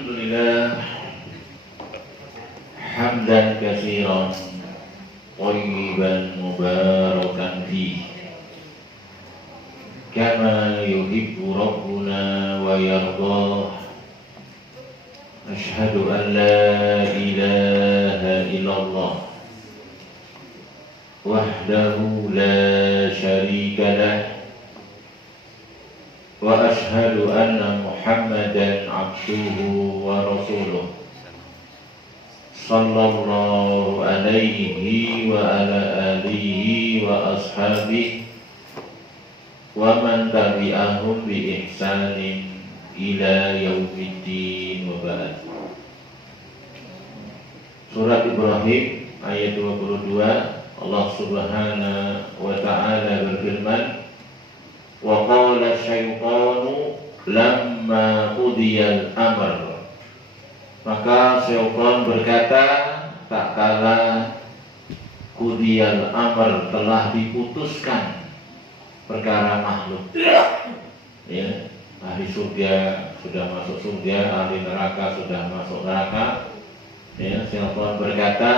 Alhamdulillah hamdan katsiran thayyiban mubarakan fihi kama yuhibbu rabbuna wa yardah. Asyhadu an la ilaha illallah wahdahu la syarika lah wa asyhadu anna Muhammadan abduhu wa rasuluh sallallahu alaihi wa ala alihi wa ashabihi wa man tabi'ahum bi ihsanin ila yaumiddin wa ba'd. Surat Ibrahim ayat 22, Allah Subhanahu wa ta'ala berfirman, wa qala syaitanu lamma qudiyal amr. Maka syaitan berkata tak kala qudiyal amr, telah diputuskan perkara makhluk. Ya, ahli surga sudah masuk surga, ahli neraka sudah masuk neraka. Ya, syaitan berkata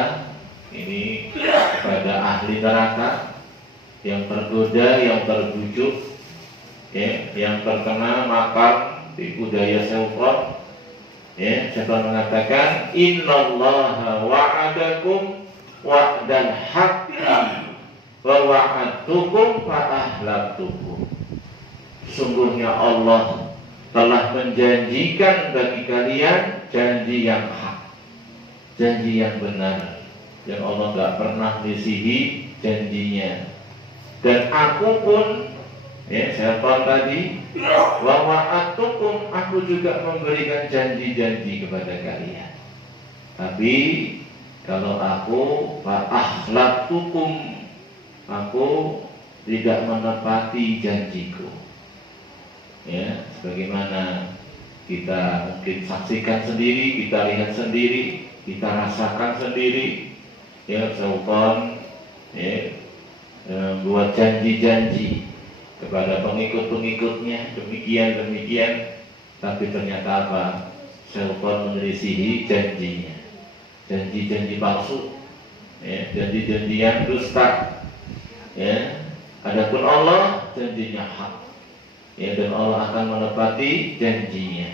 ini kepada ahli neraka yang tergoda, yang terbujuk, ya, yang terkena makar tipu daya syaitan. Ya, syaitan mengatakan innallaha wa'adakum wa'dal haqqi wa wa'adtukum fa ahlaktukum. Sungguhnya Allah telah menjanjikan bagi kalian janji yang hak, janji yang benar, yang Allah gak pernah melisihi janjinya. Dan aku pun, ya, syaitan tadi, wa wa'adtukum, aku juga memberikan janji-janji kepada kalian. Tapi kalau aku fa ahlaktukum, aku tidak menepati janjiku. Ya, sebagaimana kita mungkin saksikan sendiri, kita lihat sendiri, kita rasakan sendiri, ya, syaitan ya, buat janji-janji kepada pengikut-pengikutnya demikian, tapi ternyata apa? Syaitan menyelisihi janjinya, janji-janji palsu, ya, janji-janji yang dusta. Ya, adapun Allah janjinya hak, ya, dan Allah akan menepati janjinya.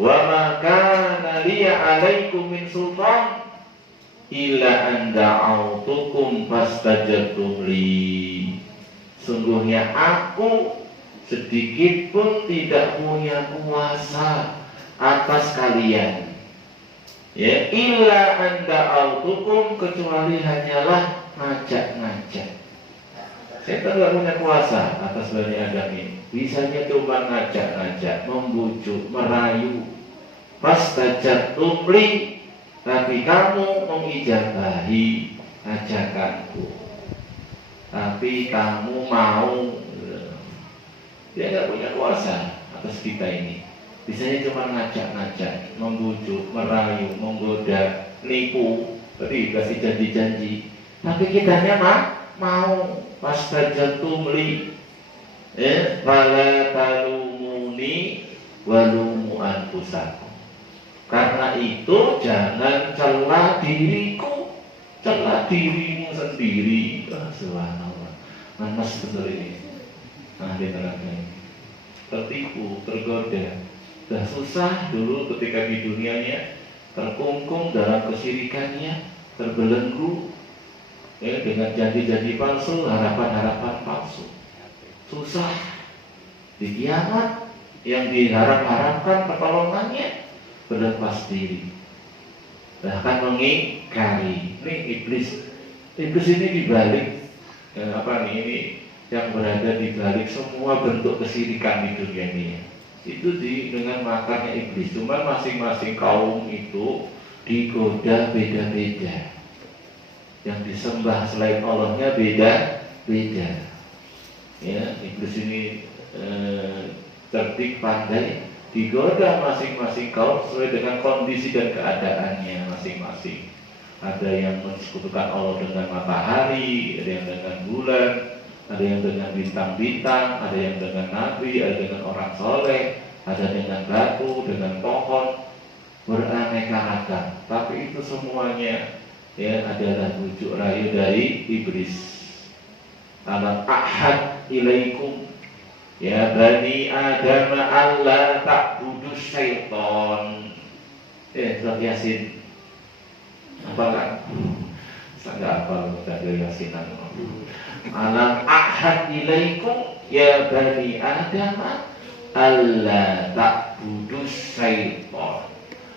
Wa ma kana liya 'alaikum min sultan illa an da'autukum fastajabtum li. Sungguhnya aku sedikit pun tidak punya kuasa atas kalian, ya, illa an da'autukum, kecuali hanyalah ngajak-ngajak. Saya tidak punya kuasa atas Bani Adam ini. Bisanya cuma ngajak-ngajak, membujuk, merayu. Fastajabtum li, tapi kamu mengijabahi ajakanku. Tapi kamu mau. Dia tidak punya kuasa atas kita ini. Bisanya cuma ngajak-ngajak, membujuk, merayu, menggoda, nipu, tadi kasih janji-janji. Tapi kitanya mau. Fastajabtum li, fala talumuni walumu anfusakum. Karena itu jangan celah diriku, celah dirimu sendiri. Subhanallah, manas betul ini. Nah, di neraka ini tertipu, tergoda. Sudah susah dulu ketika di dunianya, terkungkung dalam kesyirikannya, terbelenggu, ya, dengan janji-janji palsu, harapan-harapan palsu. Susah di kiamat, yang diharap-harapkan pertolongannya berlepas diri, bahkan mengingkari. Ini iblis ini dibalik ini yang berada di balik semua bentuk kesyirikan di dunia ini. Itu dengan makarnya iblis. Cuma masing-masing kaum itu digoda beda-beda. Yang disembah selain Allahnya beda-beda. Ya, iblis ini tertik pandai, digoda masing-masing kaum sesuai dengan kondisi dan keadaannya masing-masing. Ada yang mensekutukan Allah dengan matahari, ada yang dengan bulan, ada yang dengan bintang-bintang, ada yang dengan nabi, ada dengan orang soleh, ada dengan batu, dengan pohon. beraneka ragam, tapi itu semuanya ya adalah bujuk rayu dari iblis. Alam ahad ilaikum ya bani Adam alla ta'budu syaiton. Surat Yasin. Apa kan? Saya apa dari Yasinan. Alam ahad ilaikum ya bani Adam alla ta'budu syaiton.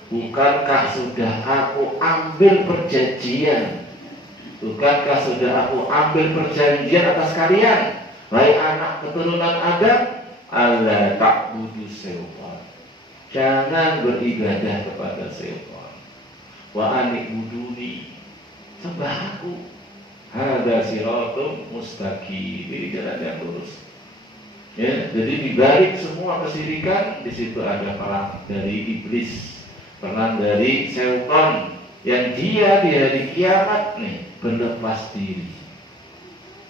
Bukankah sudah aku ambil perjanjian? Bukankah sudah aku ambil perjanjian atas kalian, wahai anak keturunan Adam, alla ta'budu syaitan. Jangan beribadah kepada syaitan. Wa ani'buduni, sembah aku. Hada siratum mustaqim. Ini jalan yang lurus. Ya, jadi di balik semua kesyirikan di situ ada peran dari iblis, peran dari syaitan yang dia di hari kiamat nih berlepas diri,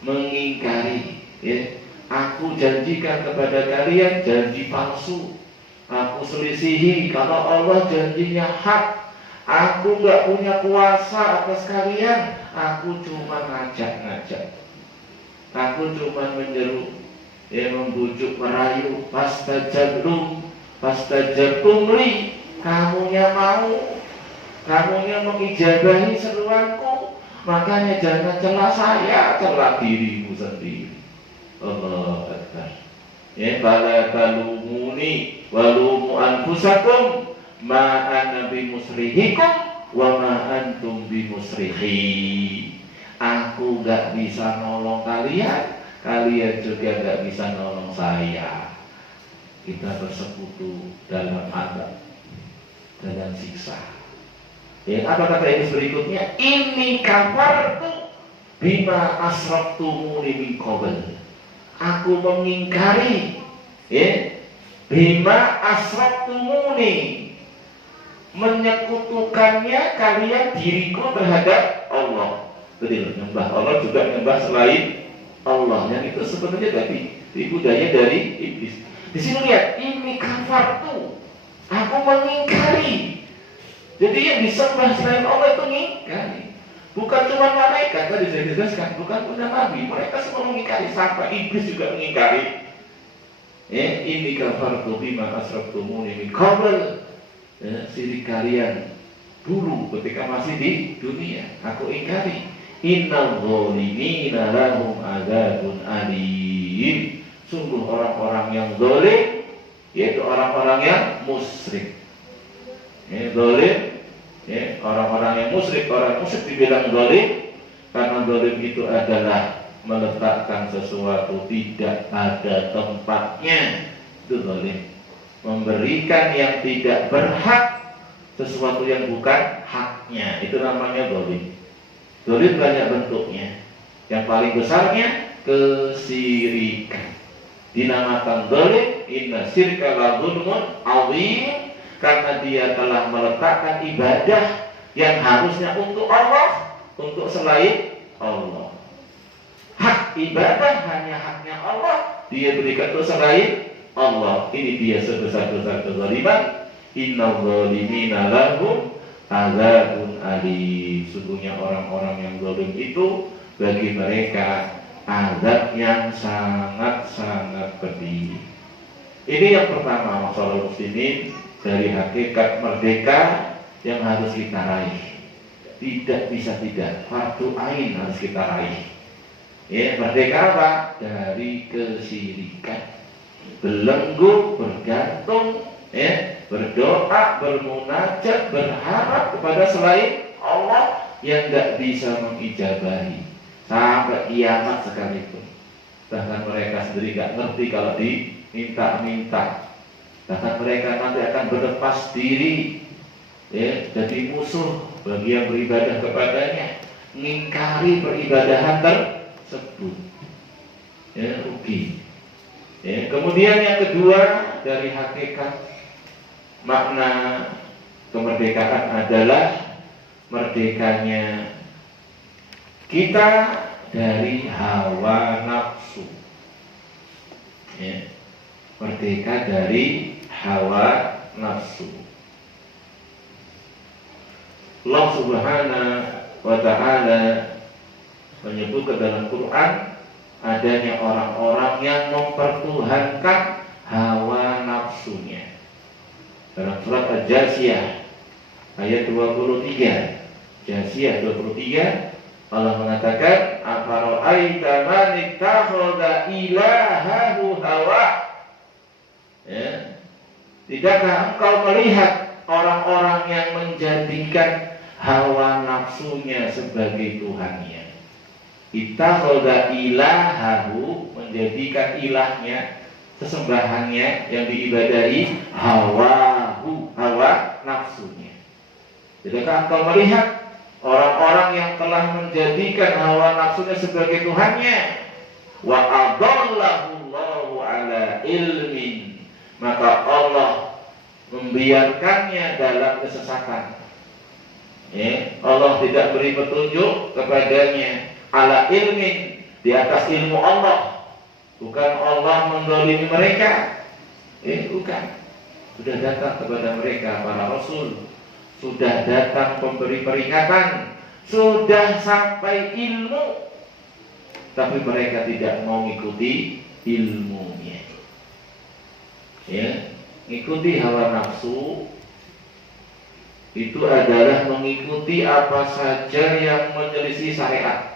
mengingkari. Ya, aku janjikan kepada kalian janji palsu. Aku selisihi kalau Allah janjinya hak. Aku nggak punya kuasa atas kalian. Aku cuma ngajak-ngajak. Aku cuma menyeru, ya, membujuk, merayu. Fastajabtum li. Kamunya mau, kamunya mengijabahi seruanku. Makanya jangan celah saya, celah dirimu sendiri. Allah Akbar. Ya, fala talumuni walumu anfusakum ma ana bimusrihikum wa ma antum bimusrihi. Aku gak bisa nolong kalian, kalian juga gak bisa nolong saya. Kita bersekutu dalam adab, dalam siksa. Ya, apa kata Iblis berikutnya? Ini kafartu bima asraftumuni min qabl. Aku mengingkari, ya, bima asraftumuni, menyekutukannya kalian diriku terhadap Allah. Betul, nyembah Allah juga nyembah selain Allah. Yang itu sebenarnya tadi budaya dari iblis. Di sini lihat, ini kafartu, aku mengingkari. Jadi yang disembah selain Allah itu mengingkari. Bukan cuma malaikat, tadi saya jelaskan, bukan punya nabi. Mereka semua mengingkari, sampai iblis juga mengingkari. Ini kafartu bima asraftumuni min qabl. Sirik kalian dulu ketika masih di dunia, aku ingkari. Innal zalimina lahum adzabun alim. Sungguh orang-orang yang zalim, yaitu orang-orang yang musyrik. Zalim, ya, orang-orang yang musyrik, orang musyrik dibilang zalim karena zalim itu adalah meletakkan sesuatu tidak pada tempatnya. Itu zalim. Memberikan yang tidak berhak, sesuatu yang bukan haknya, itu namanya zalim. Zalim banyak bentuknya. Yang paling besarnya kesyirikan. Dinamakan zalim, inna syirka la dzulmun adzim, karena dia telah meletakkan ibadah yang harusnya untuk Allah, untuk selain Allah. Hak ibadah hanya haknya Allah, dia berikan untuk selain Allah. Ini dia sebesar-besar kezaliman. Innal zalimina lahum adzabun alim. Sungguhnya orang-orang yang zalim itu bagi mereka azab yang sangat-sangat pedih. Ini yang pertama, masalah muslimin, dari hakikat merdeka yang harus kita raih. Tidak bisa tidak, fardu ain harus kita raih. Ya, merdeka apa? Dari kesyirikan. Belenggu, bergantung, ya, berdoa, bermunajat, berharap kepada selain Allah yang tidak bisa mengijabahi sampai kiamat sekalipun. Bahkan mereka sendiri tidak ngerti kalau diminta-minta. Bahkan mereka nanti akan berlepas diri, ya, jadi musuh bagi yang beribadah kepadanya, mengingkari peribadahan tersebut. Ya, rugi. Ya, kemudian yang kedua dari hakikat makna kemerdekaan adalah merdekanya kita dari hawa nafsu. Ya, merdeka dari hawa nafsu. Allah Subhanahu wa ta'ala menyebutkan dalam Quran adanya orang-orang yang mempertuhankan hawa nafsunya. Dalam surat Al-Jasiyah ayat 23, Jasiyah 23, Allah mengatakan, afara'aita man ittakhadha ilahahu hawa. Ya. Tidakkah engkau melihat orang-orang yang menjadikan hawa nafsunya sebagai Tuhannya? Ittakhadha ilahahu, menjadikan ilahnya, sesembahannya yang diibadahi, hawahu, hawa nafsunya. Tidakkah engkau melihat orang-orang yang telah menjadikan hawa nafsunya sebagai Tuhannya? Wa adallahu Allahu ala ilmin, maka Allah membiarkannya dalam kesesatan. Allah tidak beri petunjuk kepadanya ala ilmin, di atas ilmu Allah. Bukan Allah mendolimi mereka, bukan. Sudah datang kepada mereka para rasul, sudah datang pemberi peringatan, sudah sampai ilmu, tapi mereka tidak mau mengikuti ilmunya. Mengikuti hawa nafsu itu adalah mengikuti apa saja yang menyelisih syariat.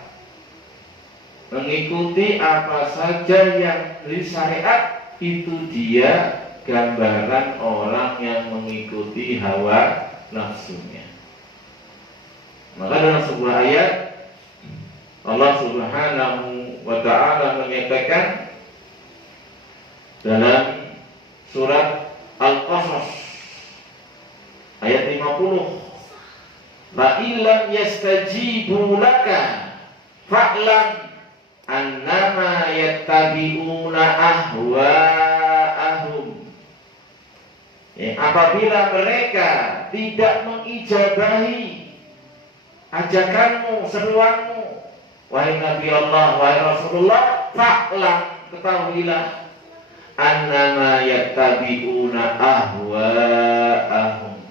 Mengikuti apa saja yang dari syariat, itu dia gambaran orang yang mengikuti hawa nafsunya. Maka dalam sebuah ayat Allah Subhanahu wa ta'ala menyatakan dalam surat Al-Qasas ayat 50, fa illam yastajibu laka fa'lam annama yattabi'una ahwa'ahum. Apabila mereka tidak mengijabahi ajakanmu, seruanmu, wahai Nabi Allah, wahai Rasulullah, fa'lam, ketahuilah, annama yattabi'una ahwa'ahum.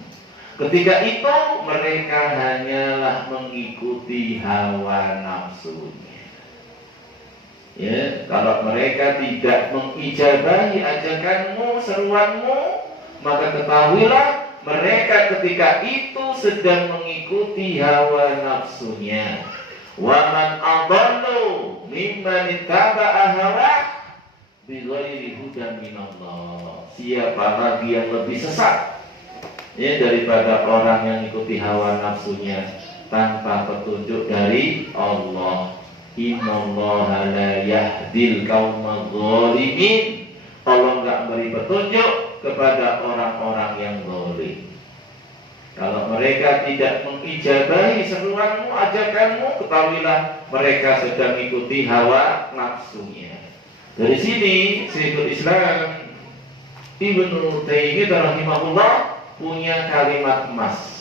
Ketika itu mereka hanyalah mengikuti hawa nafsunya. Kalau mereka tidak mengijabahi ajakanmu, seruanmu, maka ketahuilah mereka ketika itu sedang mengikuti hawa nafsunya. Wa man adallu mimman ittaba'a hawa bighairi hudan minallah. Siapa lagi yang lebih sesat daripada orang yang mengikuti hawa nafsunya tanpa petunjuk dari Allah. Innallaha la yahdil qaumadz zalimin. Allah enggak beri petunjuk kepada orang-orang yang zalim. Kalau mereka tidak mengijabahi seruanmu, ajakanmu, ketahuilah mereka sedang mengikuti hawa nafsunya. Dari sini Syekhul Islam Ibnu Taimiyah rahimahullah punya kalimat emas.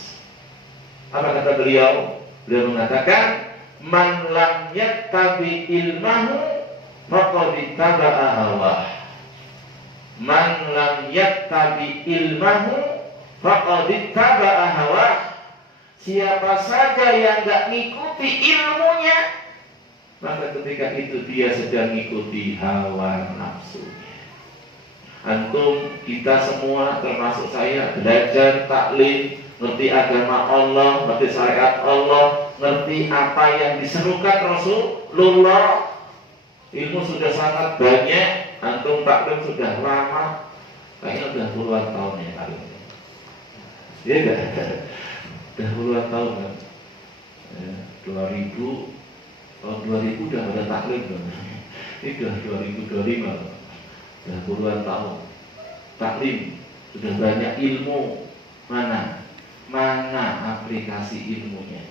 Apa kata beliau? Beliau mengatakan, man lam yattabi ilmahu faqad ittaba'a hawah. Man lam yattabi ilmahu faqad ittaba'a hawah. Siapa saja yang enggak ngikuti ilmunya, maka ketika itu dia sedang ngikuti hawa nafsunya. Antum, kita semua termasuk saya belajar taklim, ngerti agama Allah, ngerti syariat Allah, ngerti apa yang diserukan Rasulullah. Ilmu sudah sangat banyak. Antum taklim sudah lama, kayaknya udah puluhan tahun ya taklim. Iya dah, udah puluhan tahun kan. 2000 tahun 2000 udah ada taklim kan. Ini udah 2025. Sudah puluhan tahun taklim, sudah banyak ilmu. Mana aplikasi ilmunya,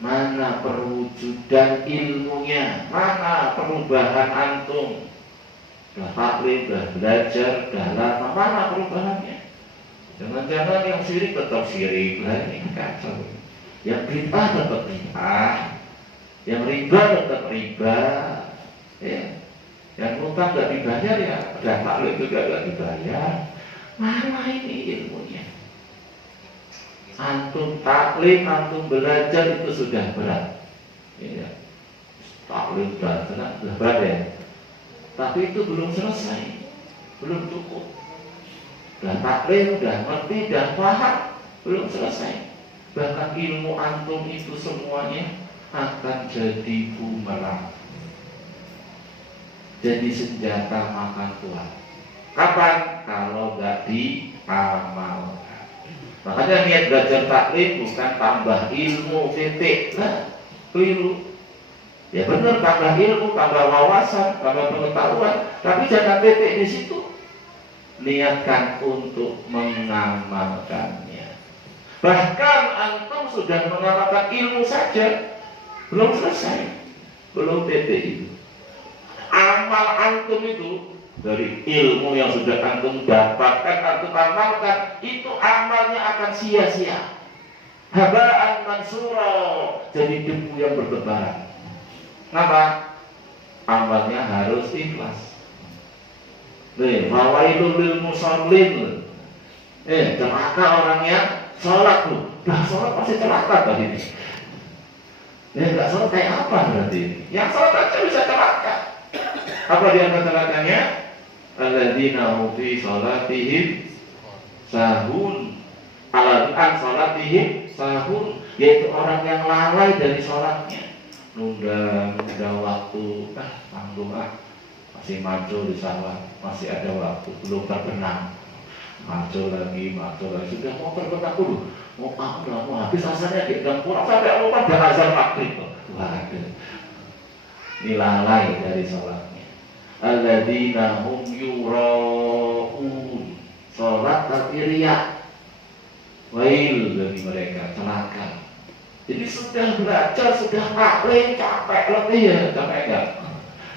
mana perwujudan ilmunya, mana perubahan antum? Sudah taklim, sudah belajar, sudah lama, mana perubahannya? Jangan-jangan yang syirik tetap syirik, ini kacau. Yang bid'ah tetap bid'ah, yang riba tetap riba, yang utang gak dibayar ya, dan taklim juga gak dibayar. Mana ini ilmunya? Antum taklim, antum belajar itu sudah berat. Ya. Taklim sudah berat ya. Tapi itu belum selesai, belum cukup. Udah taklim, udah ngerti, udah paham, belum selesai. Bahkan ilmu antum itu semuanya akan jadi bumerang, jadi senjata makan tuan. Kapan? Kalau nggak diamalkan. Makanya niat belajar taklim bukan tambah ilmu titik, nah keliru. Ya benar, tambah ilmu, tambah wawasan, tambah pengetahuan, tapi jangan titik di situ. Niatkan untuk mengamalkannya. Bahkan antum sudah mengamalkan ilmu saja, belum selesai, belum titik itu. Amal antum itu dari ilmu yang sudah antum dapatkan, antum amalkan, itu amalnya akan sia-sia. Haba'an mansura, jadi debu yang bertebaran. Kenapa? Amalnya harus ikhlas. Fawailul lil musallin. Celaka orang yang sholat tuh. Nah, sholat pasti celaka tadi ini. Nggak sholat kayak apa berarti? Yang sholat aja bisa celaka. Apa di antara celakanya? Alladzina hum fi sholatihim sahun. Alladzina sholatihim sahun, yaitu orang yang lalai dari sholatnya. Nunda waktu, tanggung masih maju di sawah, masih ada waktu, belum terbenam, maju lagi, sudah mau terbenam dulu, mau habis asalnya di dalam kurang sampai lupa dah azan maghrib. Waduh, ini lalai dari sholatnya. Alladzina hum yura'un, sholat tapi riya, wail bagi mereka, celaka. Jadi sudah belajar, sudah taklim, capek letih ya, capek enggak?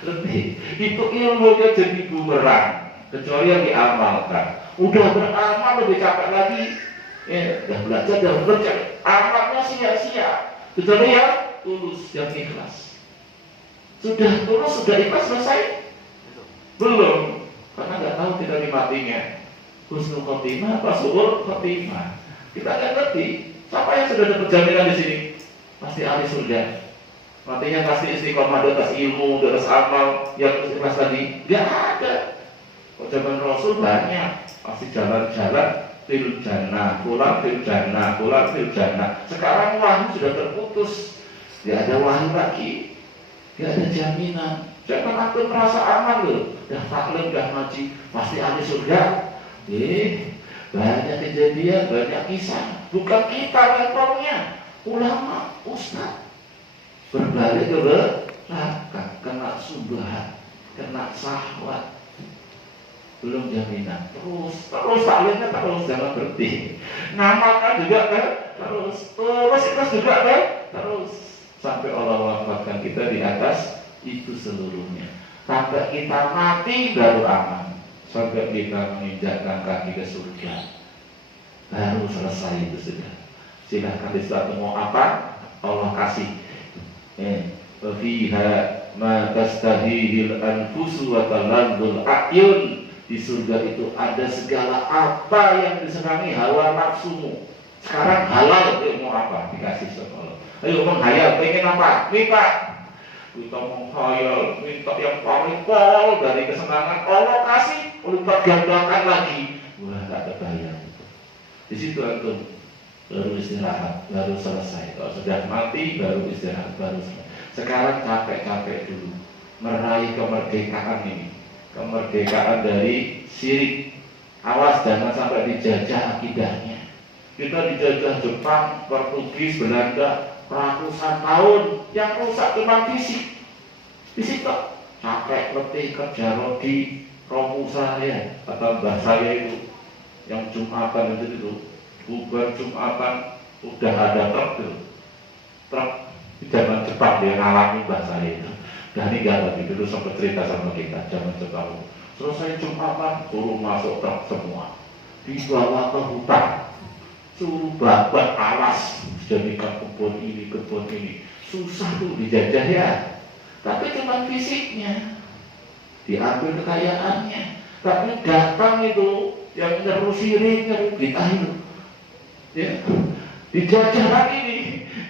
Letih. Itu ilmunya jadi bumerang, kecuali yang diamalkan. Udah beramal lebih capek lagi. Ya, udah belajar, udah bekerja, amalnya sia-sia. Kecuali yang tulus, yang ikhlas. Sudah tulus, sudah ikhlas selesai? Belum, karena nggak tahu kita nikmatinya. Husnul khotimah, apa su'ul khotimah. Kita nggak ngerti. Siapa yang sudah dapat jaminan di sini? Pasti ahli surga. Matinya pasti istiqomah di atas ilmu, di atas amal yang ikhlas tadi. Gak ada. Kok zaman Rasul banyak, pasti jalan-jalan fil jannah, pulang fil jannah, pulang fil jannah. Sekarang wahyu sudah terputus, gak ada wahyu lagi, gak ada jaminan. Jangan aku merasa aman loh. Dah taklim, dah ngaji, pasti ahli surga. Banyak kejadian, banyak kisah. Bukan kita levelnya, ulama, ustaz. Berbalik ke belakang, kena subhat, kena syahwat. Belum jaminan. Terus taklimnya terus, jangan berhenti. Ngamalkan juga terus juga terus. Sampai Allah wafatkan kita di atas itu seluruhnya. Sampai kita mati baru aman. Sampai kita menginjakkan kaki ke surga, baru selesai itu sudah. Silahkan disuatu mau apa, Allah kasih. Fiha ma tastahihil anfusu wa taladul a'yun. Di surga itu ada segala apa yang disenangi hawa nafsumu. Sekarang halal, mau apa? Dikasih sama Allah. Ayo menghayal, pengen apa? Minta. Kita menghayal, minta yang paling pol dari kesenangan, Allah kasih, lipat gandakan lagi. Wah, tak terbayang. Di situ antum baru istirahat, baru selesai. Kalau sudah mati, baru istirahat, baru selesai. Sekarang capek-capek dulu meraih kemerdekaan ini, kemerdekaan dari syirik. Awas jangan sampai dijajah akidahnya. Kita dijajah Jepang, Portugis, Belanda ratusan tahun, yang rusak cuma fisik. Fisik kok capek, letih, kerja rodi, romu saya, kata mbah saya itu, yang Jumatan itu bukan Jumatan, udah ada truk di zaman Jepang dia ngalami mbah saya itu. Dan ini gak lagi, dulu sempat cerita sama kita, zaman Jepang. Selesai Jumatan, suruh masuk truk semua, dibawa ke hutan. Suruh babat alas, jadikan kebun ini, susah tuh dijajah ya. Tapi cuma fisiknya, diambil kekayaannya. Tapi datang itu yang nyeru sirik, nyeru kita itu, ya, dijajah lagi nih.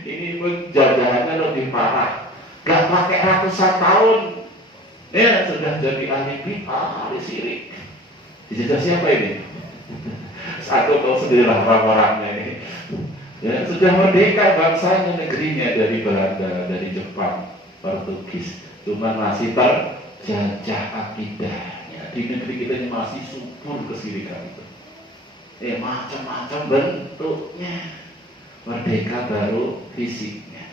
Ini pun jajahannya lebih parah, gak pakai ratusan tahun ya sudah jadi ahli bid'ah, ahli syirik. Dijajah siapa ini? Satu tahu sendirilah orang-orangnya ini. Ya, sudah merdeka bangsanya, negerinya dari Belanda, dari Jepang, Portugis, cuma masih terjajah akidahnya. Di negeri kita ini masih subur kesyirikan itu. Macam-macam bentuknya. Merdeka baru fisiknya,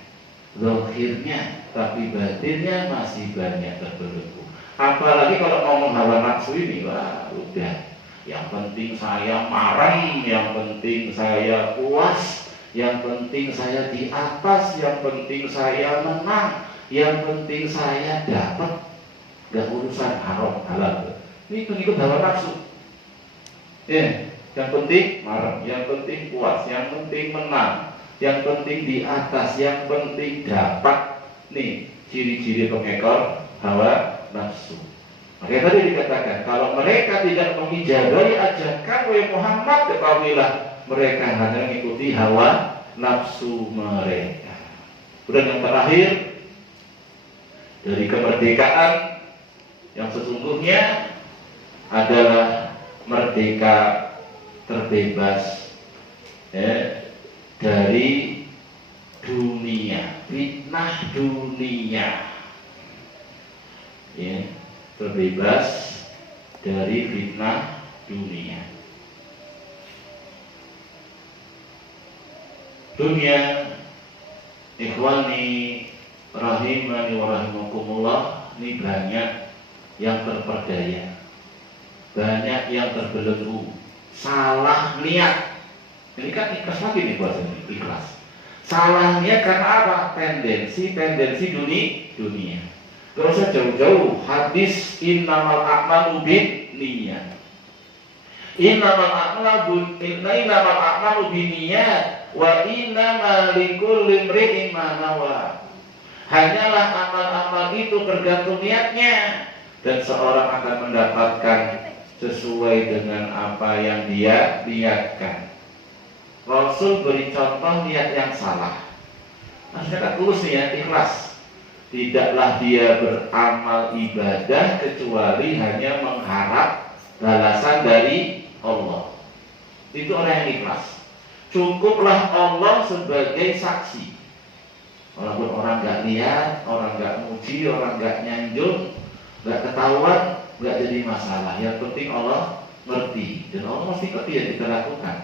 zahirnya, tapi batinnya masih banyak terbelenggu. Apalagi kalau ngomong hawa nafsu ini, wah udah. Yang penting saya marah, yang penting saya puas, yang penting saya di atas, yang penting saya menang, yang penting saya dapat. Gak urusan haram halal. Ini pengikut hawa nafsu. Yang penting marah, yang penting puas, yang penting menang, yang penting di atas, yang penting dapat. Nih ciri-ciri pengekor hawa nafsu. Makanya tadi dikatakan, kalau mereka tidak mengijabahi ajakan wahai Muhammad, ketahuilah mereka hanya mengikuti hawa nafsu mereka. Kemudian yang terakhir, dari kemerdekaan yang sesungguhnya adalah merdeka terbebas dari dunia, fitnah dunia, terbebas dari fitnah dunia. Dunia, ikhwani rahimani wa rahimakumullah, ini banyak yang terperdaya, banyak yang terbelenggu, salah niat. Ini kan ikhlas lagi nih bahasanya, ikhlas. Salah niat karena apa? Tendensi dunia. Terus jauh-jauh hadis innamal a'malu binniyat. Innamal a'malu binniyat wa innamal likulli imri'in ma nawa. Hanyalah amal-amal itu tergantung niatnya, dan seorang akan mendapatkan sesuai dengan apa yang dia niatkan. Rasul beri contoh niat yang salah. Maksudnya tulus niat, ikhlas. Tidaklah dia beramal ibadah kecuali hanya mengharap balasan dari Allah. Itu orang yang ikhlas. Cukuplah Allah sebagai saksi. Walaupun orang gak lihat, orang gak muji, orang gak nyanjung, gak ketahuan, gak jadi masalah. Yang penting Allah ngerti, dan Allah mesti ngerti yang kita lakukan.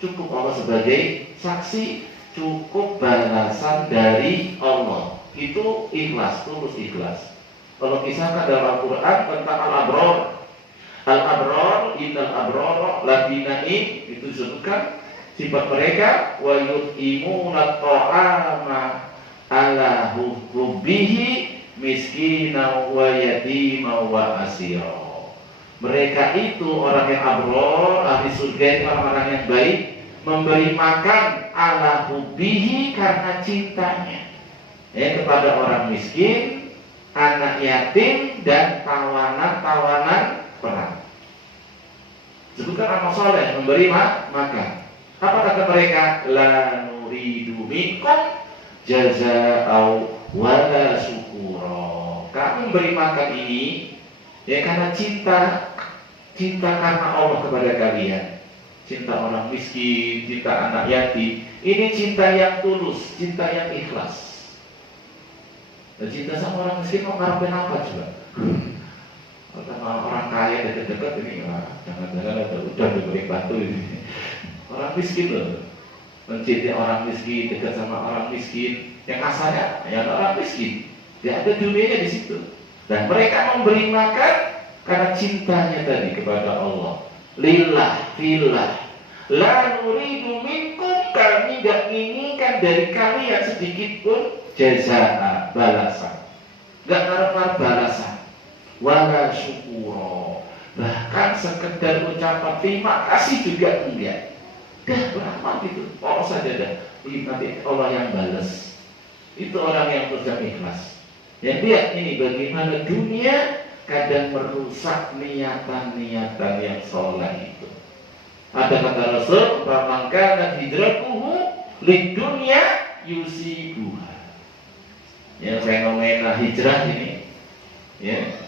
Cukup Allah sebagai saksi, cukup balasan dari Allah. Itu ikhlas, tulus ikhlas. Kalau kisahkan dalam Al-Quran tentang al-abrar, innal abrar lafi na'im, itu disebutkan sifat mereka, wa yut'imuna ta'ama ala hubbihi miskina wa yatima wa asira. Mereka itu orang yang abrar, ahli surga itu orang-orang yang baik, memberi makan ala hubbihi karena cintanya kepada orang miskin, anak yatim, dan tawanan-tawanan perang. Sebutkan amal soleh, memberi makan. Apa kata mereka? La nuridu minkum jaza'au wala syukura. Kami memberi makan ini karena cinta karena Allah kepada kalian. Cinta orang miskin, cinta anak yatim. Ini cinta yang tulus, cinta yang ikhlas. Dan cinta sama orang miskin mau ngarepin apa coba? Sama orang kaya dekat-dekat ini, jangan-jangan ada udah diberi batu ini. Orang miskin loh, mencintai orang miskin, dekat sama orang miskin, yang asalnya yang orang miskin, tidak ada dunianya di situ. Dan mereka memberi makan karena cintanya tadi kepada Allah. Lillah, fillah. La nuridu minkum, kami tidak inginkan dari kalian sedikit pun jazaa, balasan. Gak ngarep-ngarep balasan. Wala syukuro, bahkan sekedar ucapan terima kasih juga enggak. Dah beramal gitu, polos saja dah. Nanti Allah yang balas. Itu orang yang terus ikhlas. Yang lihat ini bagaimana dunia kadang merusak niatan-niatan yang soleh itu. Ada kata Rasul, "Faman kana hijratuhu lidunya yusibuha. Ya, fenomena hijrah ini ya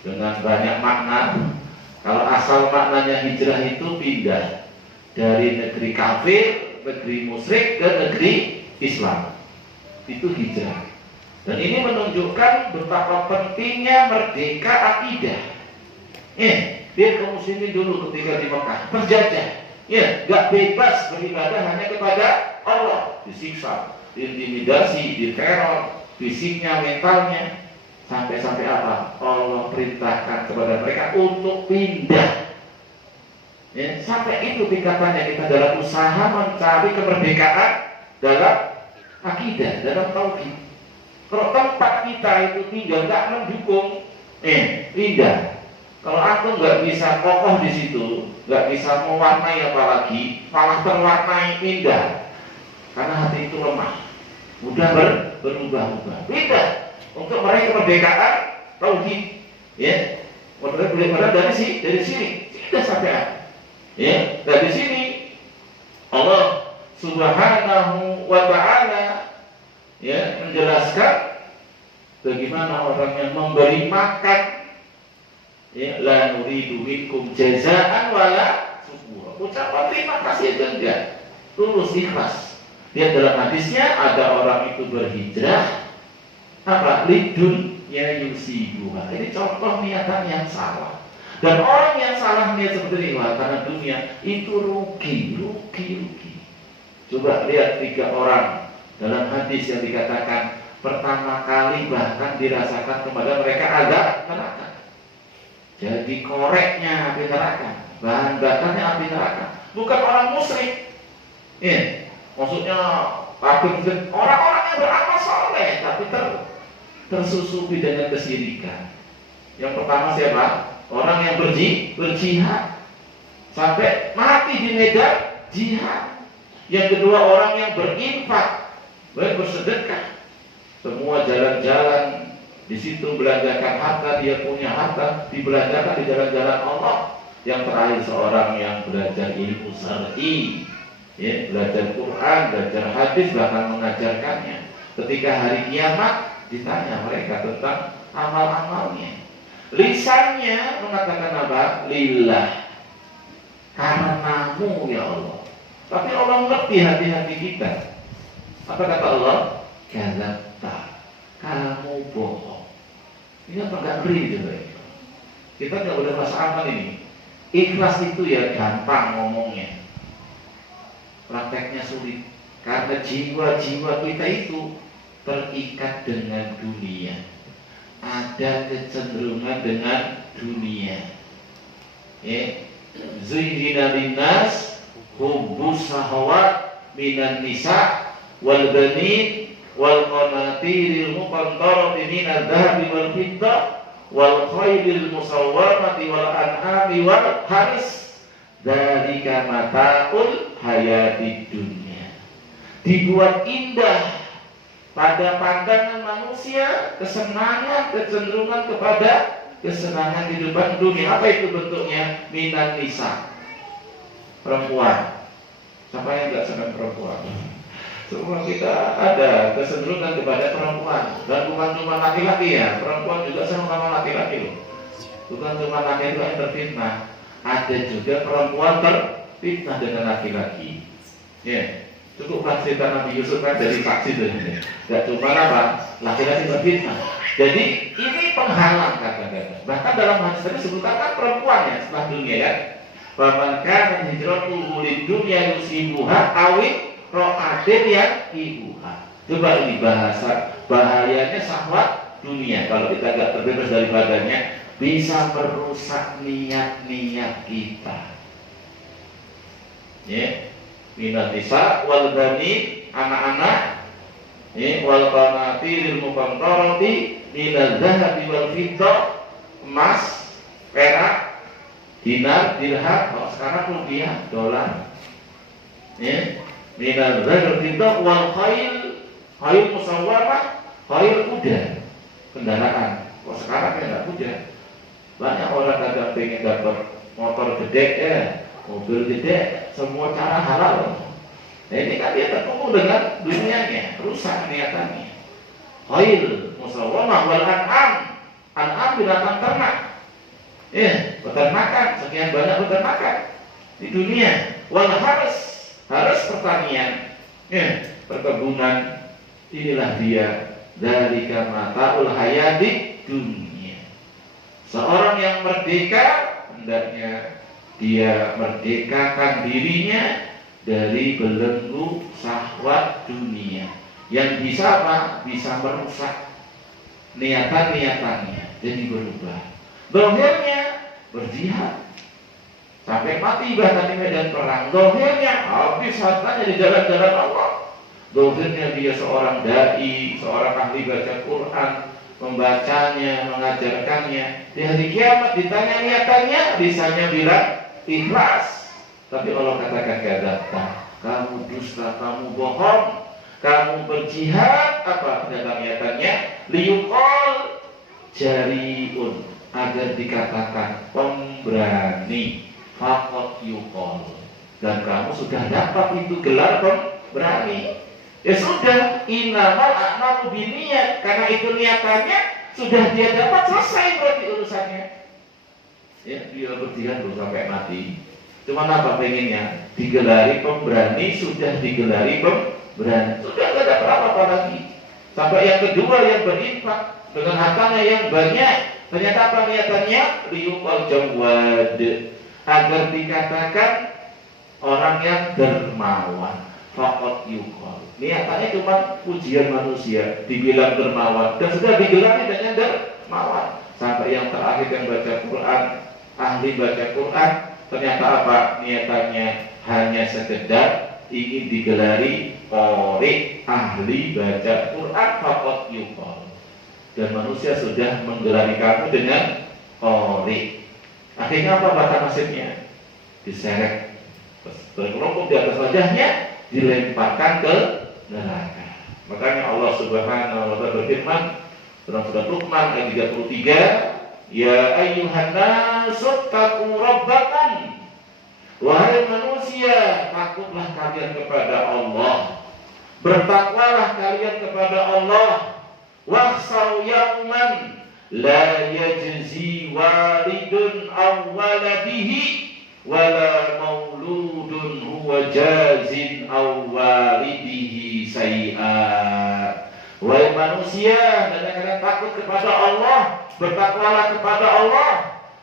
dengan banyak makna. Kalau asal maknanya hijrah itu pindah dari negeri kafir, negeri musyrik ke negeri Islam. Itu hijrah. Dan ini menunjukkan betapa pentingnya merdeka akidah. Dia kaum muslimin dulu ketika di Mekah terjajah. Ya, gak bebas beribadah hanya kepada Allah, disiksa, diintimidasi, diteror, fisiknya, mentalnya, sampai apa? Allah perintahkan kepada mereka untuk pindah. Ya, sampai itu tingkatannya kita dalam usaha mencari kemerdekaan dalam akidah, dalam tauhid. Kalau tempat kita itu tinggal nggak mendukung, pindah. Kalau aku nggak bisa kokoh di situ, nggak bisa mewarnai apalagi, malah terwarnai, pindah. Karena hati itu lemah, mudah berubah-ubah. Pindah untuk meraih kemerdekaan tauhid, ya. Kemerdekaan dari sini, tidak sampai. Ya, dari sini Allah Subhanahu wa Ta'ala ya menjelaskan bagaimana orang yang memberi makan, ya, la nuridu minkum jazaan wala syukura. Ucapan terima kasih itu enggak, tulus ikhlas. Lihat dalam hadisnya ada orang itu berhijrah apa? Lidun ya yusibuha. Ini contoh niatan yang salah. Dan orang yang salah niat seperti ini karena dunia itu rugi. Coba lihat 3 orang dalam hadis yang dikatakan pertama kali bahkan dirasakan kepada mereka agak neraka. Jadi koreknya api neraka, bahan bakarnya api neraka. Bukan orang musyrik. Ya, maksudnya orang-orang yang beramal soleh tapi tersusupi dengan kesyirikan. Yang pertama siapa? Orang yang berjihad sampai mati di medan jihad. Yang kedua orang yang berinfak, bersedekah. Semua jalan-jalan di situ belanjakan harta, dia punya harta dibelanjakan di jalan-jalan Allah. Yang terakhir seorang yang belajar ilmu syar'i, ya, belajar Quran, belajar hadis, bahkan mengajarkannya. Ketika hari kiamat ditanya mereka tentang amal-amalnya. Lisannya mengatakan apa? Lillah, karenamu ya Allah. Tapi Allah ngerti hati-hati kita. Apa kata Allah? Kadzabta, kamu bohong. Ini apa enggak ngeri gitu? Kita nggak boleh masalah ini. Ikhlas itu ya gampang ngomongnya, prakteknya sulit. Karena jiwa-jiwa kita itu terikat dengan dunia, ada kecenderungan dengan dunia. Zuyyina linnas hubbus syahawat minan nisa wal banin wal qanatiril muqantarati minadh dhahabi wal fiddah wal khaylil musawwamati wal an'ami wal haris dzalika mataul hayatid dunya. Dibuat indah pada pandangan manusia kesenangan, kecenderungan kepada kesenangan kehidupan dunia. Apa itu bentuknya? Minan nisa, perempuan. Siapa yang enggak senang perempuan? Semua kita ada kecenderungan kepada perempuan. Dan bukan cuma laki-laki ya, perempuan juga senang sama laki-laki loh. Bukan cuma laki-laki yang terfitnah, ada juga perempuan terfitnah dengan laki-laki. Ya, cukuplah cerita Nabi Yusuf kan dari saksi itu. Gak cuma apa, laki-laki terfitnah. Jadi ini penghalang kata-kata. Bahkan dalam hadis tadi sebutkan kan perempuan ya setelah dunia kan. Faman kana hijratuhu lidunya yusibuha awit ro'atin yang ibuha. Coba ini bahayanya syahwat dunia. Kalau kita gak terbebas daripadanya, bisa merusak niat-niat kita. Ya, minat nisa wal bani, anak-anak, ya, wal qanatiril muqantarati minadh dhahabi wal fiddah, emas, perak, dinar, dirham, kalau sekarang rupiah, dolar. Ya. Minal dzarfiddah wal khayl musawwamah, khayl kuda, kendaraan. Kok sekarang ya enggak kuda. Banyak orang kadang pengen dapat motor gede ya, mobil gede, semua cara halal. Nah, ini kan dia terpukul dengan dunianya, rusak niatannya. Khail musawwamah wal an'am. An'am binatang ternak. Ya, peternakan, sekian banyak peternakan di dunia. Wal harus pertanian. Ya, perkebunan. Inilah dia dari mataul hayati dunia. Seorang yang merdeka hendaknya dia merdekakan dirinya dari belenggu syahwat dunia yang bisa apa? Bisa merusak niatan-niatannya, jadi berubah. Zahirnya berjihad sampai mati bahkan di medan perang. Zahirnya habis hartanya di jalan-jalan Allah. Zahirnya dia seorang dai, seorang ahli baca Quran, membacanya, mengajarkannya. Di hari kiamat ditanya niatannya, bisanya bilang ikhlas. Tapi Allah katakan kadzabta, kamu dusta, kamu bohong, kamu berjihad apa dalam niatannya? Liyuqal jariun, agar dikatakan pemberani. Faqat yuqal, dan kamu sudah dapat itu gelar pemberani. Ya sudah, innamal a'malu binniyat, karena itu niatannya sudah dia dapat, selesai berarti urusannya. Ya, dia berjihad belum sampai mati. Cuman apa pengennya? Digelari pemberani, sudah digelari pemberani. Sudah tidak ada apa-apa lagi. Sampai yang kedua yang berinfak dengan hartanya yang banyak. Ternyata apa niatannya? Liyuqal jawad, agar dikatakan orang yang dermawan. Faqat yuqal, niatannya cuma pujian manusia, dibilang dermawan, dan sudah digelari dengan dermawan. Sampai yang terakhir yang baca Quran, ahli baca Quran, ternyata apa? Niatannya hanya sekedar ingin digelari qori, ahli baca Quran. Faqat yuqal, dan manusia sudah menggelari kamu dengan qori. Akhirnya apa bata nasibnya? Diseret, berkelompok di atas wajahnya, dilemparkan ke neraka. Makanya Allah Subhanahu wa taala berfirman dalam surat Luqman ayat 33, ya ayyuhan nasu taqu rabbakum, wahai manusia, takutlah kalian kepada Allah, bertakwalah kalian kepada Allah. Wakhshaw yawman la yajzi walidun aw waladihi wala mauludun huwa jazin aw walidihi sayyi'a. Wahai manusia, hendaknya kalian takut kepada Allah, bertakwalah kepada Allah.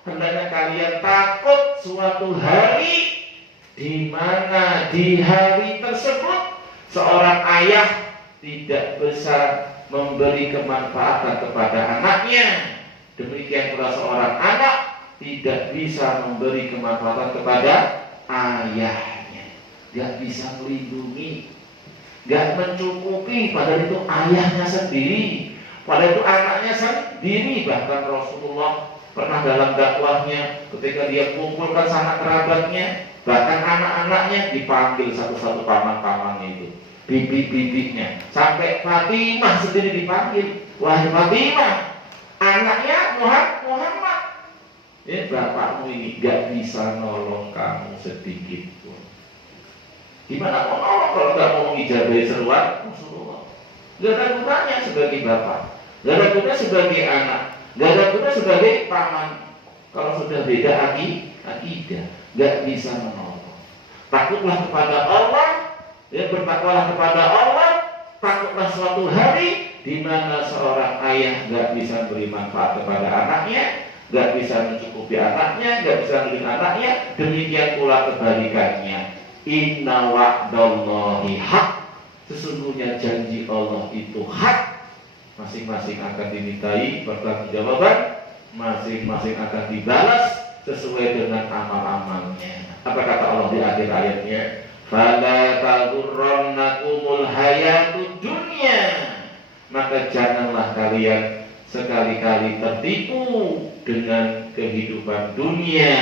Hendaknya kalian takut suatu hari di mana di hari tersebut seorang ayah tidak bisa memberi kemanfaatan kepada anaknya. Demikian pula seorang anak tidak bisa memberi kemanfaatan kepada ayahnya, gak bisa melindungi, gak mencukupi, padahal itu ayahnya sendiri, padahal itu anaknya sendiri. Bahkan Rasulullah pernah dalam dakwahnya ketika dia kumpulkan sanak kerabatnya, bahkan anak-anaknya dipanggil satu-satu paman-pamannya itu, bibi-bibinya, sampai Fatimah sendiri dipanggil, wahai Fatimah, anaknya Muhammad. Ya, bapakmu ini gak bisa nolong kamu sedikit pun. Gimana mau nolong kalau gak mau mengijabahi seruan Rasulullah? Gak ada gunanya sebagai bapak, gak ada gunanya sebagai anak, gak ada gunanya sebagai paman. Kalau sudah beda akidah, gak bisa menolong. Takutlah kepada Allah, ya, bertakwalah kepada Allah. Takutlah suatu hari di mana seorang ayah gak bisa beri manfaat kepada anaknya, gak bisa mencukupi anaknya, gak bisa melindungi anaknya. Demikian pula kebalikannya. Inna wa'dallahi haq, sesungguhnya janji Allah itu hak. Masing-masing akan dimintai pertanggungjawaban, masing-masing akan dibalas sesuai dengan amal-amalnya. Apa kata Allah di akhir ayatnya? Fala taghurrannakumul hayatud dunya, maka janganlah kalian sekali-kali tertipu dengan kehidupan dunia.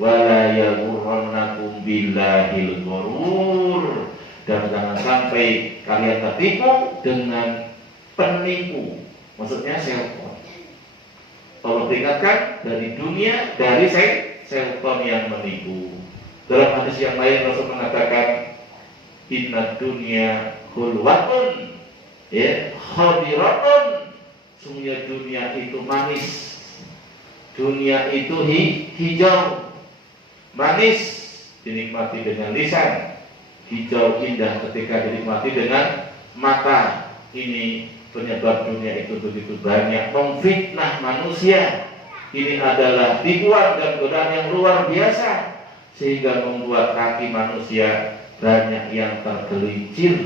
Wala yaghurrannakum billahil ghurur, dan jangan sampai kalian tertipu dengan penipu, maksudnya syaitan. Allah peringatkan dari dunia, dari syaitan yang menipu. Dalam hadis yang lain Rasul mengatakan, inna dunya hulwatun ya khadiratun, sungguhnya dunia itu manis, dunia itu hijau, manis dinikmati dengan lisan, hijau indah ketika dinikmati dengan mata. Ini penyebab dunia itu begitu banyak memfitnah manusia. Ini adalah tipuan dan godaan yang luar biasa, sehingga membuat kaki manusia banyak yang tergelincir,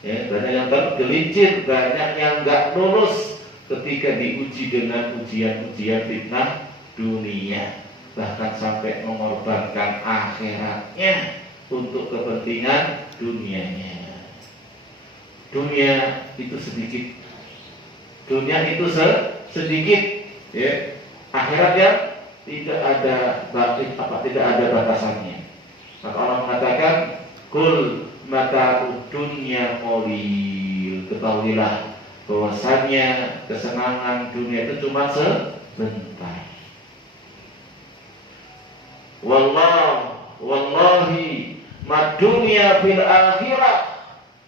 ya, banyak yang tergelincir, banyak yang nggak lulus ketika diuji dengan ujian-ujian fitnah dunia, bahkan sampai mengorbankan akhiratnya untuk kepentingan dunianya. Dunia itu sedikit, dunia itu sedikit, ya. Akhirat yang tidak ada tidak ada batasannya. Maka Allah mengatakan kul mata'ud dunya qalil, ketahuilah bahwasanya kesenangan dunia itu cuma sebentar. Wallahi mad dunya fil akhirah.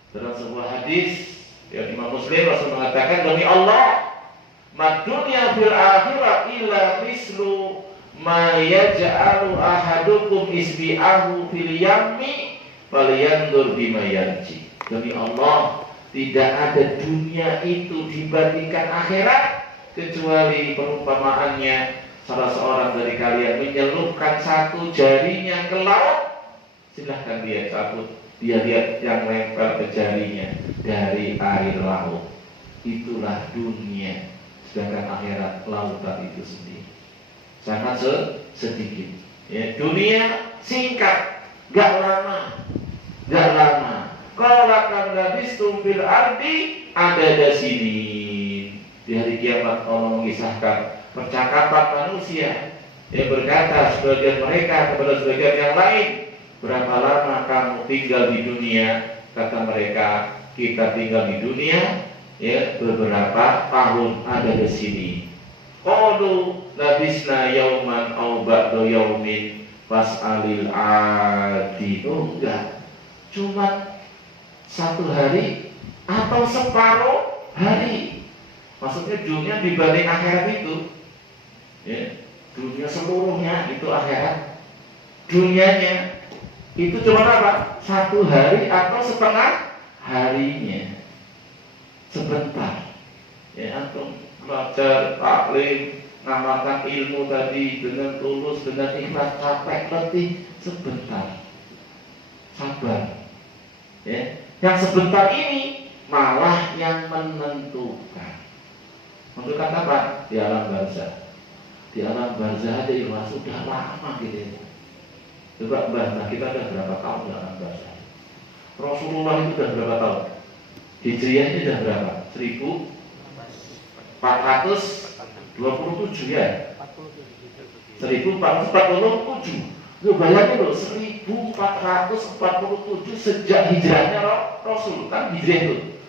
Dalam sebuah hadis yang Imam Muslim, Rasul mengatakan, demi Allah, mad dunya fil akhirah illa mislu ma yaj'alu ahadukum isbi'ahu fil yammi falyandur bima yarji. Demi Allah, tidak ada dunia itu dibandingkan akhirat kecuali perumpamaannya salah seorang dari kalian menyelupkan satu jarinya ke laut, silahkan dia cabut, dia lihat yang lempel ke jarinya dari air laut. Itulah dunia. Sedangkan akhirat lautan itu sendiri sangat sedikit, ya. Dunia singkat, gak lama. Kalau akan labistum fil ardi ada sini. Di hari kiamat Allah mengisahkan percakapan manusia yang berkata sebagian mereka kepada sebagian yang lain, berapa lama kamu tinggal di dunia? Kata mereka, kita tinggal di dunia ya beberapa tahun, ada di sini. Qalu labisna yauman aw ba'da yaumin fas'alil adi. Oh enggak, cuma satu hari atau separuh hari. Maksudnya dunia dibanding akhirat itu, ya, dunia seluruhnya itu akhirat. Dunianya itu cuma apa? Satu hari atau setengah harinya. Sebentar. Ya, antum belajar taklim, ngamalkan ilmu tadi dengan tulus, dengan ikhlas, capek, letih, sebentar. Sabar. Ya. Yang sebentar ini malah yang menentukan. Menentukan apa? Di alam barzah. Di alam barzah aja ikhlas sudah lama gitu. Coba Mbah, kita udah berapa tahun di alam barzah? Rasulullah itu udah berapa tahun? Hijriahnya udah berapa? 1427 ya? 1447. Lu bayangin loh, 1447 sejak hijrahnya Rasul, kan hijrah itu.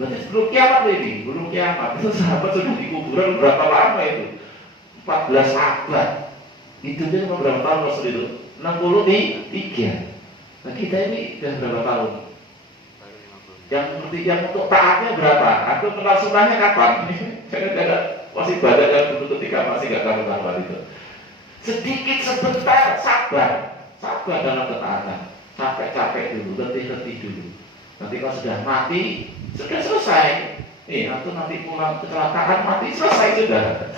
Berarti sebelum kiamat ini, belum kiamat. Itu sahabat sudah di kuburan berapa lama itu? 14 abad. Itu dia berapa tahun Rasul itu? 63. Nah kita ini udah berapa tahun? Yang untuk taatnya berapa? Atau kenal sunnahnya kapan? Jangan-jangan masih banyak yang dulu ketika masih gak karuan itu. Sedikit sebentar, sabar dalam ketaatan. Capek-capek dulu, letih-letih dulu. Nanti kalau sudah mati, sudah selesai. Atau nanti pulang kecelakaan mati, selesai sudah.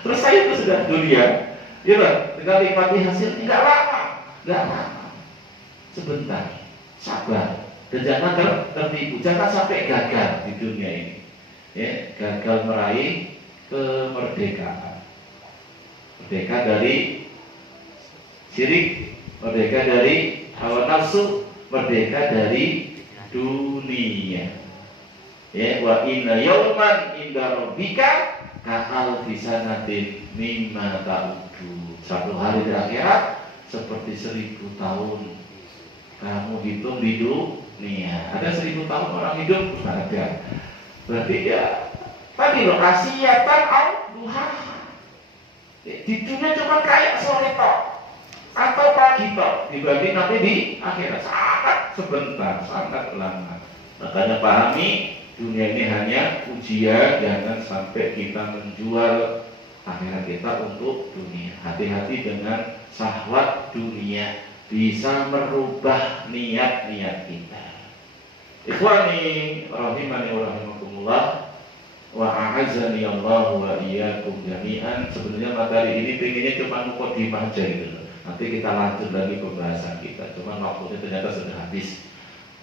Selesai itu sudah dunia. Gitu, tinggal nikmati hasil, tidak lama. Sebentar, sabar. Dan jangan tertipu, jangan sampai gagal di dunia ini. Ya, gagal meraih kemerdekaan. Merdeka dari syirik, merdeka dari hawa nafsu, merdeka dari dunia. Ya, wa inna yauman inda rabbika ka'alfi sanatin mimma ta'uddu. Satu hari di akhirat seperti 1000 tahun kamu hitung di dunia. Ada 1000 tahun orang hidup? Ada. Berarti ya tadi loh, asiyatan au duha. Di dunia cuma kayak sore tok. atau pagi tok dibanding nanti di akhirat, sangat sebentar, sangat lama. Makanya pahami dunia ini hanya ujian, jangan sampai kita menjual akhirat kita untuk dunia. Hati-hati dengan syahwat dunia, bisa merubah niat-niat kita. Ikhwani rahimani wa rahimakumullah wa a'azzani Allah wa iyyakum jami'an. Sebenarnya materi ini pengennya cuma mukadimah aja gitu. Nanti kita lanjut lagi pembahasan kita. Cuma waktunya ternyata sudah habis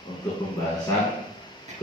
untuk pembahasan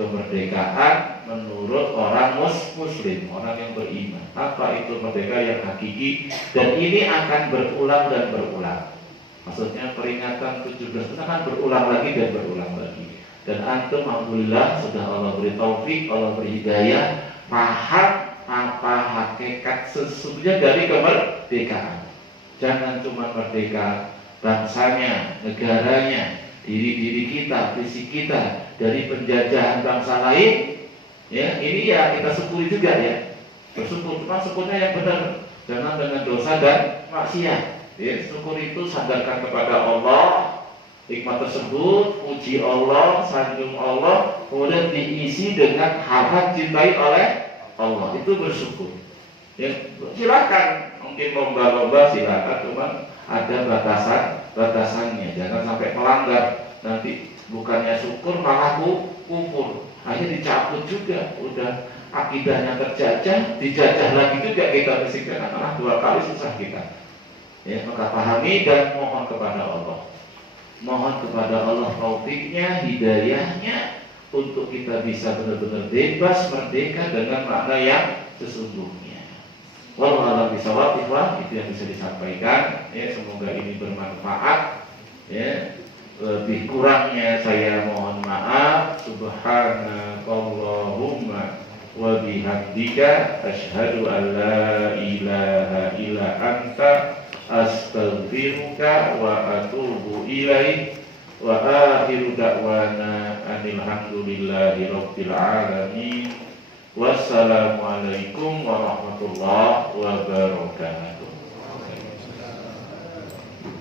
kemerdekaan menurut orang muslim, orang yang beriman. Apa itu merdeka yang hakiki? Dan ini akan berulang dan berulang. Maksudnya peringatan 17 itu akan berulang lagi dan berulang lagi. Dan antum alhamdulillah sudah Allah beri taufik, Allah beri hidayah, paham apa hakikat sesungguhnya dari kemerdekaan. Jangan cuma merdeka bangsanya, negaranya, diri kita, fisik kita dari penjajahan bangsa lain. Ya, ini ya kita syukuri juga ya. Bersyukur, cuma syukurnya yang benar, jangan dengan dosa dan maksiat. Ya, syukur itu sandarkan kepada Allah, hikmah tersebut, puji Allah, sanjung Allah, kemudian diisi dengan hal-hal cintai oleh Allah. Itu bersyukur. Ya, silakan, mungkin lomba-lomba silakan, cuma ada batasannya, jangan sampai melanggar. Nanti bukannya syukur malah kufur, akhirnya dicabut juga, udah akidahnya terjajah, dijajah lagi juga kita fisikkan, malah 2 kali susah kita. Ya, maka pahami dan mohon kepada Allah. Mohon kepada Allah taufiknya, hidayahnya untuk kita bisa benar-benar bebas, merdeka dengan makna yang sesungguhnya. Wallahu a'lam bishawab. Itu yang bisa disampaikan. Ya, semoga ini bermanfaat. Ya, lebih kurangnya saya mohon maaf. Subhanakallahumma wa bihamdika asyhadu an la ilaha illa anta astaghfiruka wa atubu ilaik. Wa akhiru da'wana anil hamdulillahi rabbil alamin. Wassalamualaikum warahmatullahi wabarakatuh.